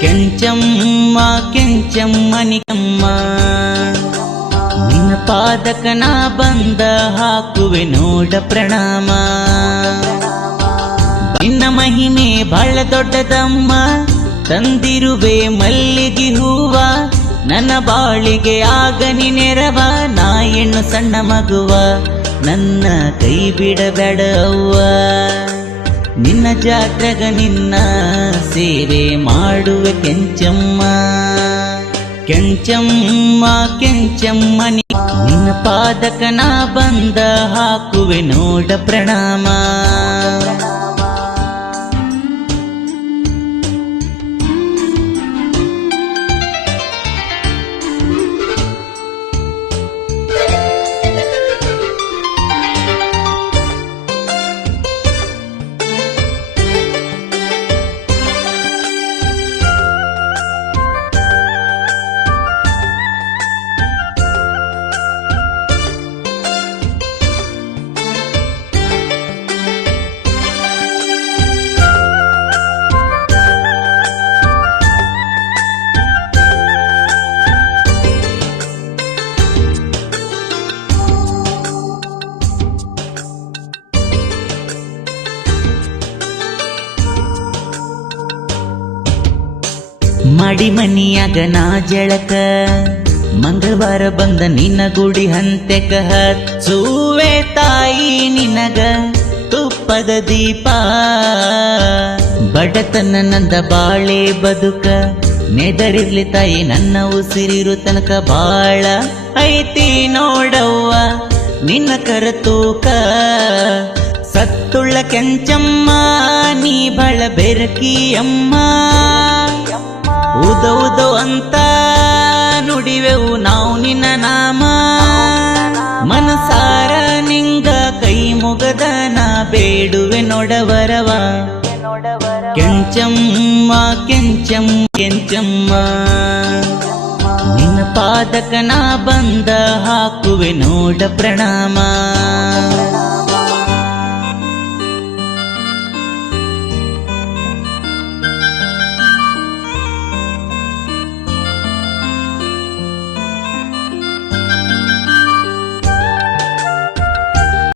ಕೆಂಚಮ್ಮ, ಕೆಂಚಮ್ಮನಿಕಮ್ಮ, ನಿನ್ನ ಪಾದಕ ನಾ ಬಂದ ಹಾಕುವೆ ನೋಡ ಪ್ರಣಾಮ. ನಿನ್ನ ಮಹಿಮೆ ಬಹಳ ದೊಡ್ಡದಮ್ಮ, ತಂದಿರುವೆ ಮಲ್ಲಿಗೆ ಹೂವ, ನನ್ನ ಬಾಳಿಗೆ ಆಗ ನೀ ನೆರವ, ನಾ ಹೆಣ್ಣು ಸಣ್ಣ ಮಗುವ, ನನ್ನ ಕೈ ಬಿಡಬೇಡ ಅವ್ವ. ನಿನ್ನ ಜಾತ್ರೆಗ ನಿನ್ನ ಸೇವೆ ಮಾಡುವೆ ಕೆಂಚಮ್ಮ. ಕೆಂಚಮ್ಮ ಕೆಂಚಮ್ಮ ನಿನ್ನ ಪಾದಕನ ಬಂದ ಹಾಕುವೆ ನೋಡ ಪ್ರಣಾಮ. ಮಡಿ ಮನಿಯಾಗ ನಾ ಜಳಕ. ಮಂಗಳವಾರ ಬಂದ ನಿನ್ನ ಗುಡಿ ಹಂತೆಕ ಸೂವೆ ತಾಯಿ ನಿನಗ ತುಪ್ಪದ ದೀಪ. ಬಡತನ ನಂದ ಬಾಳೆ ಬದುಕ. ನೆದರಿರ್ಲಿ ತಾಯಿ ನನ್ನ ಉಸಿರಿರು ತನಕ ಬಾಳ ಐತಿ ನೋಡವ್ವ, ನಿನ್ನ ಕರತೂಕ. ಸತ್ತುಳ್ಳ ಕೆಂಚಮ್ಮ, ನೀ ಬಳ ಬೆರಕಿಯಮ್ಮ. ಉದ ಉದ ಅಂತ ನುಡಿವೆವು ನಾವು ನಿನ್ನ ನಾಮ. ಮನಸಾರ ನಿಂಗ ಕೈ ಮುಗದ ನಾ ಬೇಡುವೆ ನೋಡವರವ. ಕೆಂಚಮ್ಮ ಕೆಂಚಮ್ಮ ಕೆಂಚಮ್ಮ. ನಿನ್ನ ಪಾದಕ ನಾ ಬಂದ ಹಾಕುವೆ ನೋಡ ಪ್ರಣಾಮ.